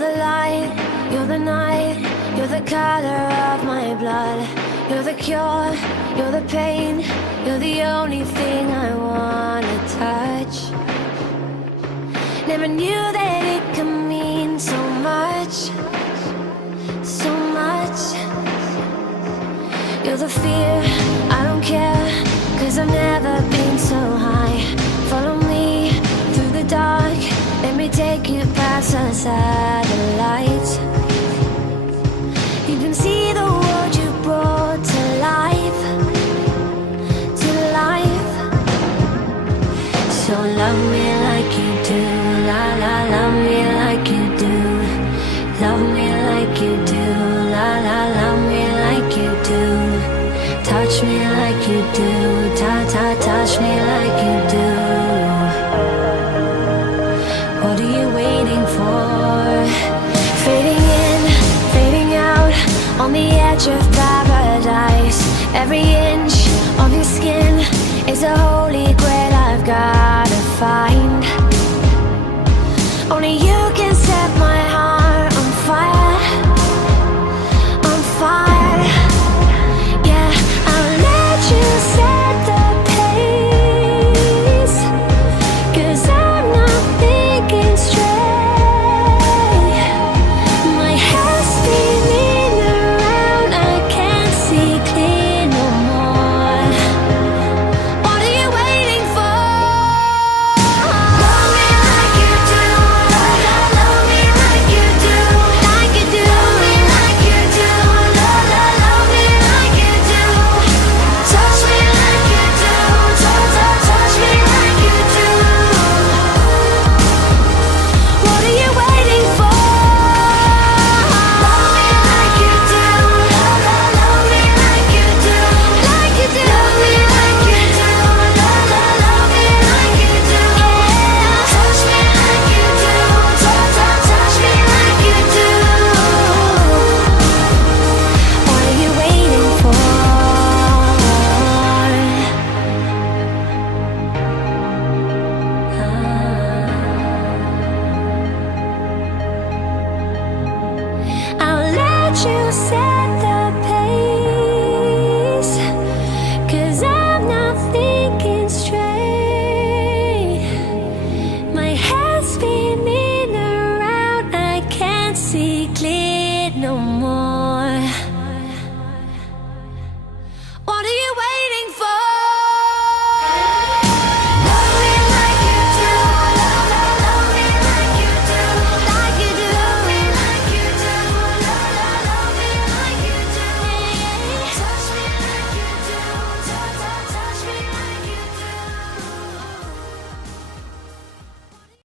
the light, you're the night, you're the color of my blood. You're the cure, you're the pain, you're the only thing I wanna touch. Never knew that it could mean so much, so much. You're the fear, I don't care, 'cause I've never been so high. Follow me through the dark, let me take you past the satellites. You can see the world you brought to life, to life. So love me like you do, la la, love me like you do. Love me like you do, la la, love me like you do. Touch me like you do, ta ta, touch me like you do. What are you waiting for? Fading in, fading out, on the edge of paradise. Every inch of your skin is a holy grail I've gotta find. Only you